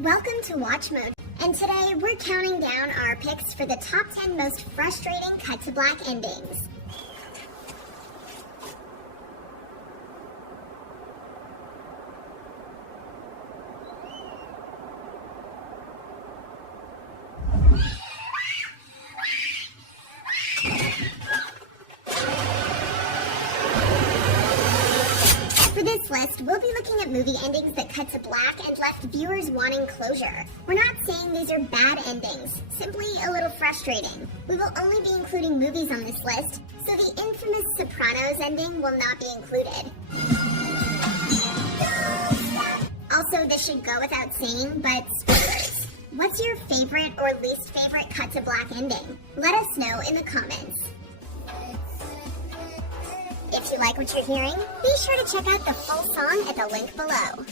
Welcome to Watch Mode, and today we're counting down our picks for the top 10 most frustrating cut-to-black endings. For this list, we'll be looking at movie endings that cut to black and left viewers wanting closure. We're not saying these are bad endings, simply a little frustrating. We will only be including movies on this list, so the infamous Sopranos ending will not be included. Also, this should go without saying, but spoilers. What's your favorite or least favorite cut to black ending? Let us know in the comments. If you like what you're hearing, be sure to check out the full song at the link below.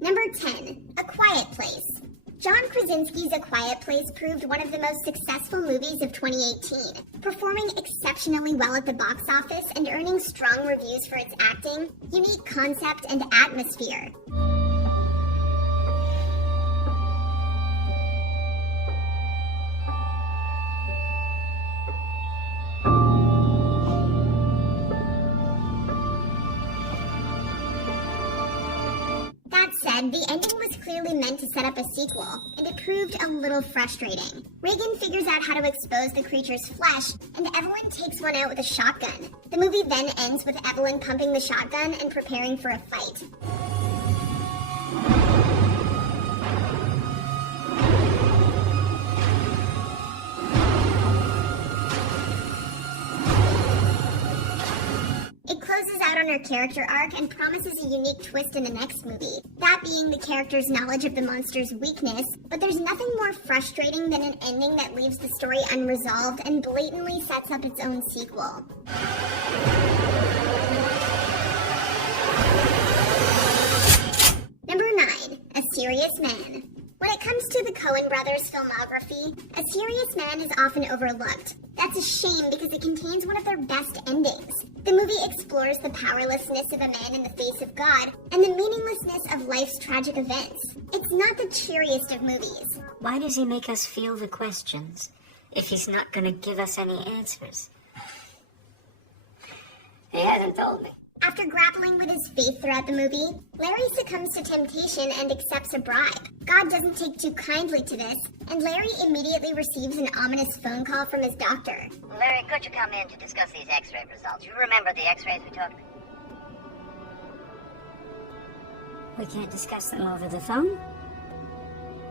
Number 10, A Quiet Place. John Krasinski's A Quiet Place proved one of the most successful movies of 2018, performing exceptionally well at the box office and earning strong reviews for its acting, unique concept, and atmosphere. The ending was clearly meant to set up a sequel, and it proved a little frustrating. Reagan figures out how to expose the creature's flesh, and Evelyn takes one out with a shotgun. The movie then ends with Evelyn pumping the shotgun and preparing for a fight. Closes out on her character arc and promises a unique twist in the next movie, that being the character's knowledge of the monster's weakness, but there's nothing more frustrating than an ending that leaves the story unresolved and blatantly sets up its own sequel. Number 9, A Serious Man. When it comes to the Coen brothers' filmography, A Serious Man is often overlooked. That's a shame because it contains one of their best endings. The movie explores the powerlessness of a man in the face of God and the meaninglessness of life's tragic events. It's not the cheeriest of movies. Why does he make us feel the questions if he's not going to give us any answers? He hasn't told me. After grappling with his faith throughout the movie, Larry succumbs to temptation and accepts a bribe. God doesn't take too kindly to this, and Larry immediately receives an ominous phone call from his doctor. Larry, could you come in to discuss these x-ray results? You remember the x-rays we took? We can't discuss them over the phone?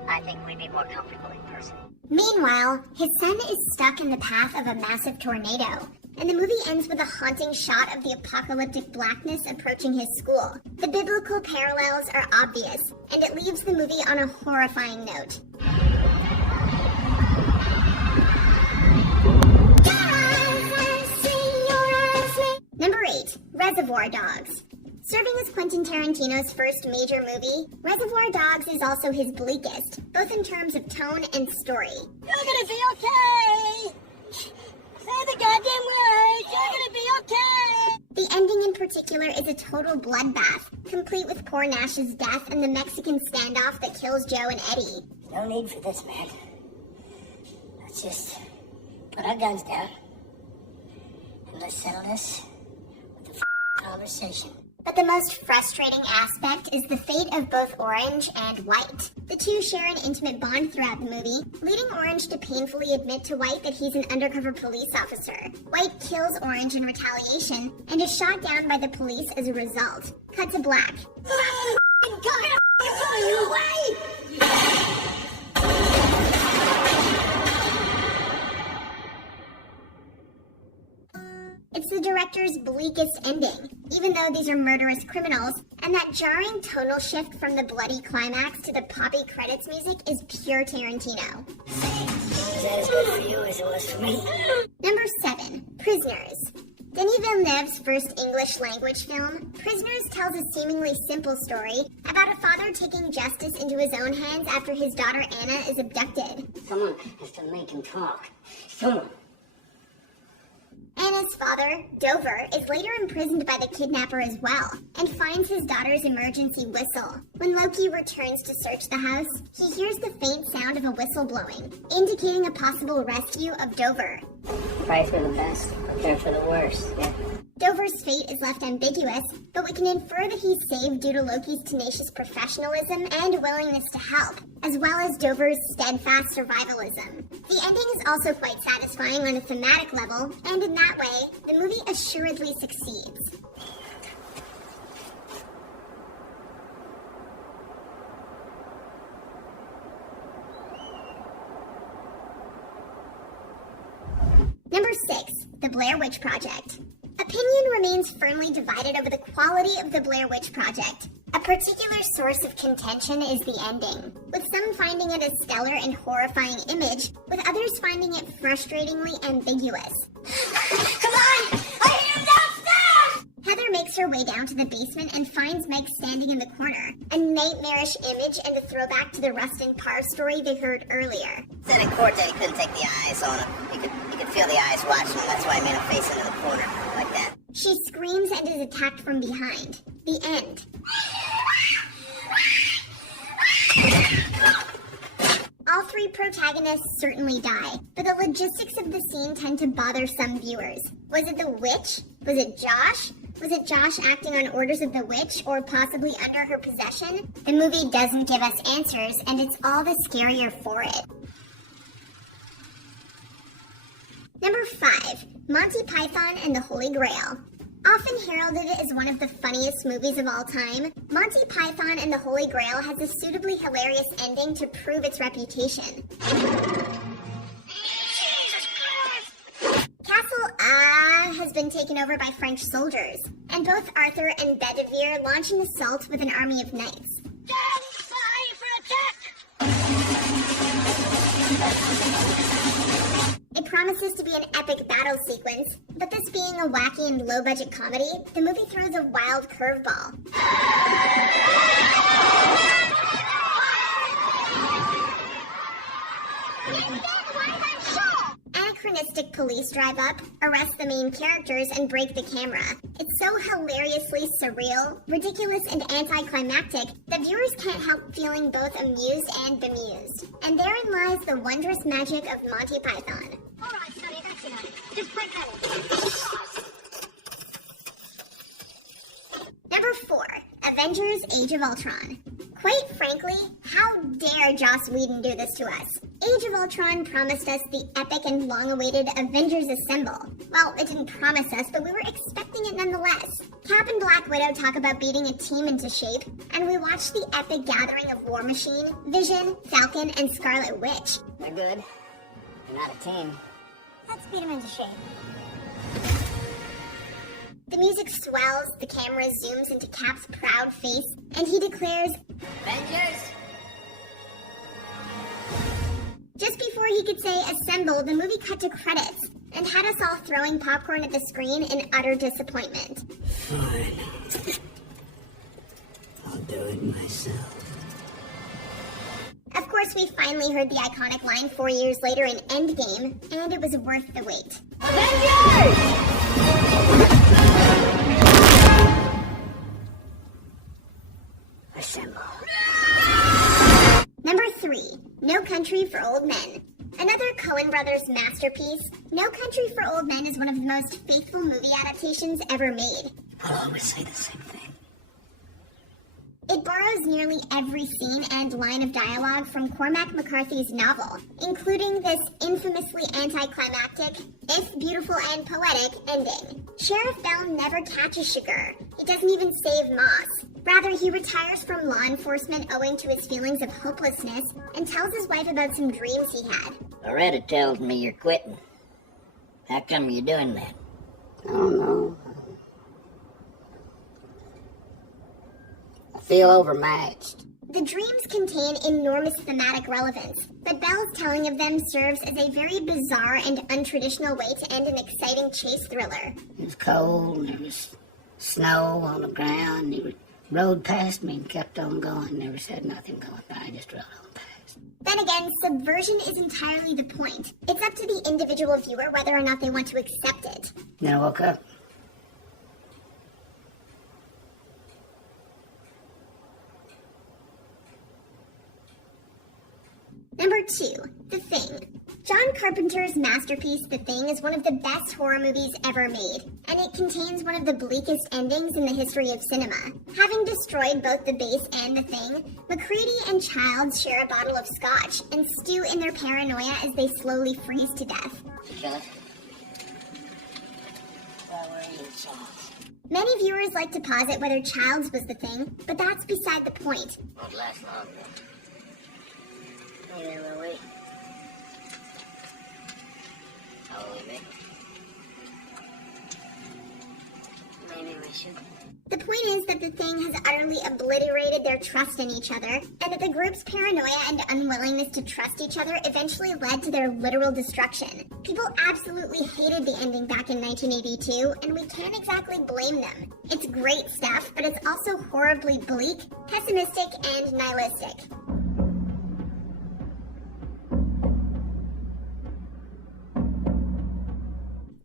I think we'd be more comfortable in person. Meanwhile, his son is stuck in the path of a massive tornado, and the movie ends with a haunting shot of the apocalyptic blackness approaching his school. The biblical parallels are obvious, and it leaves the movie on a horrifying note. Number 8, Reservoir Dogs. Serving as Quentin Tarantino's first major movie, Reservoir Dogs is also his bleakest, both in terms of tone and story. You're gonna be okay! Say the goddamn words! You're gonna be okay! The ending in particular is a total bloodbath, complete with poor Nash's death and the Mexican standoff that kills Joe and Eddie. No need for this, man. Let's just put our guns down and let's settle this with a conversation. But the most frustrating aspect is the fate of both Orange and White. The two share an intimate bond throughout the movie, leading Orange to painfully admit to White that he's an undercover police officer. White kills Orange in retaliation and is shot down by the police as a result. Cut to black. It's the director's bleakest ending, even though these are murderous criminals, and that jarring tonal shift from the bloody climax to the poppy credits music is pure Tarantino. Is that as good for you as it was for me? Number 7, Prisoners. Denis Villeneuve's first English language film, Prisoners tells a seemingly simple story about a father taking justice into his own hands after his daughter Anna is abducted. Someone has to make him talk. Someone. Anna's father, Dover, is later imprisoned by the kidnapper as well, and finds his daughter's emergency whistle. When Loki returns to search the house, he hears the faint sound of a whistle blowing, indicating a possible rescue of Dover. Pray for the best, prepare for the worst. Yeah. Dover's fate is left ambiguous, but we can infer that he's saved due to Loki's tenacious professionalism and willingness to help, as well as Dover's steadfast survivalism. The ending is also quite satisfying on a thematic level, and in that way, the movie assuredly succeeds. Number 6, The Blair Witch Project. Opinion remains firmly divided over the quality of the Blair Witch Project. A particular source of contention is the ending, with some finding it a stellar and horrifying image, with others finding it frustratingly ambiguous. Come on! I hear him downstairs! Heather makes her way down to the basement and finds Meg standing in the corner, a nightmarish image and a throwback to the Rustin Parr story they heard earlier. Said in court that he couldn't take the eyes on him. You could feel the eyes watching him. That's why he made him face into the corner like that. She screams and is attacked from behind. The end. All three protagonists certainly die, but the logistics of the scene tend to bother some viewers. Was it the witch? Was it Josh? Was it Josh acting on orders of the witch, or possibly under her possession? The movie doesn't give us answers, and it's all the scarier for it. Number 5, Monty Python and the Holy Grail. Often heralded as one of the funniest movies of all time, Monty Python and the Holy Grail has a suitably hilarious ending to prove its reputation. Castle has been taken over by French soldiers, and both Arthur and Bedivere launch an assault with an army of knights. Stand by for attack! It promises to be an epic battle sequence, but this being a wacky and low-budget comedy, the movie throws a wild curveball. Anachronistic police drive up, arrest the main characters, and break the camera. It's so hilariously surreal, ridiculous, and anticlimactic that viewers can't help feeling both amused and bemused. And therein lies the wondrous magic of Monty Python. All right, Sonny, that's enough. Just play better. Number 4, Avengers Age of Ultron. Quite frankly, how dare Joss Whedon do this to us? Age of Ultron promised us the epic and long-awaited Avengers Assemble. Well, it didn't promise us, but we were expecting it nonetheless. Cap and Black Widow talk about beating a team into shape, and we watched the epic gathering of War Machine, Vision, Falcon, and Scarlet Witch. They're good. They're not a team. Let's beat them into shape. The music swells, the camera zooms into Cap's proud face, and he declares, Avengers! Just before he could say assemble, the movie cut to credits, and had us all throwing popcorn at the screen in utter disappointment. Fine. I'll do it myself. Of course, we finally heard the iconic line 4 years later in Endgame, and it was worth the wait. Avengers! Assemble. Number 3, No Country for Old Men. Another Coen Brothers masterpiece, No Country for Old Men is one of the most faithful movie adaptations ever made. I'll always say the same thing. It borrows nearly every scene and line of dialogue from Cormac McCarthy's novel, including this infamously anticlimactic, if beautiful and poetic, ending. Sheriff Bell never catches Sugar. He doesn't even save Moss. Rather, he retires from law enforcement owing to his feelings of hopelessness and tells his wife about some dreams he had. Loretta tells me you're quitting. How come you're doing that? I don't know. I feel overmatched. The dreams contain enormous thematic relevance, but Belle's telling of them serves as a very bizarre and untraditional way to end an exciting chase thriller. It was cold, and there was snow on the ground. He rode past me and kept on going. Never said nothing going by, just rode on past. Then again, subversion is entirely the point. It's up to the individual viewer whether or not they want to accept it. Then I woke up. Number 2, The Thing. John Carpenter's masterpiece, The Thing, is one of the best horror movies ever made, and it contains one of the bleakest endings in the history of cinema. Having destroyed both the base and the Thing, McCready and Childs share a bottle of scotch and stew in their paranoia as they slowly freeze to death. Killer? Why were you, Childs? Many viewers like to posit whether Childs was the Thing, but that's beside the point. Won't last long, though. Hey, where were we? How will we make? Maybe we should. The point is that the Thing has utterly obliterated their trust in each other, and that the group's paranoia and unwillingness to trust each other eventually led to their literal destruction. People absolutely hated the ending back in 1982, and we can't exactly blame them. It's great stuff, but it's also horribly bleak, pessimistic, and nihilistic.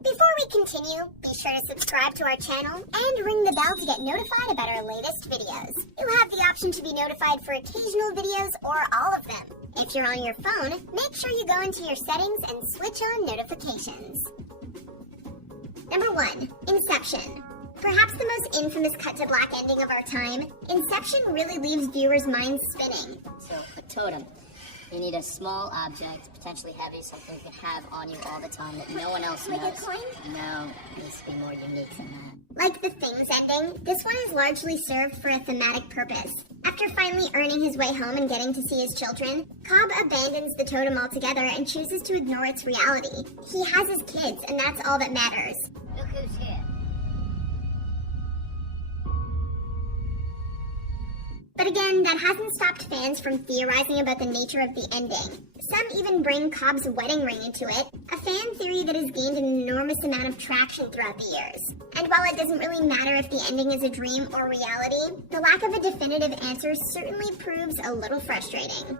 Before we continue, be sure to subscribe to our channel and ring the bell to get notified about our latest videos. You have the option to be notified for occasional videos or all of them. If you're on your phone, make sure you go into your settings and switch on notifications. Number 1, Inception. Perhaps the most infamous cut-to-black ending of our time, Inception really leaves viewers' minds spinning. So, a totem. You need a small object, potentially heavy, something you can have on you all the time that no one else knows. Like a coin? No, it needs to be more unique than that. Like The Thing's ending, this one is largely served for a thematic purpose. After finally earning his way home and getting to see his children, Cobb abandons the totem altogether and chooses to ignore its reality. He has his kids, and that's all that matters. Look who's here. But again, that hasn't stopped fans from theorizing about the nature of the ending. Some even bring Cobb's wedding ring into it, a fan theory that has gained an enormous amount of traction throughout the years. And while it doesn't really matter if the ending is a dream or reality, the lack of a definitive answer certainly proves a little frustrating.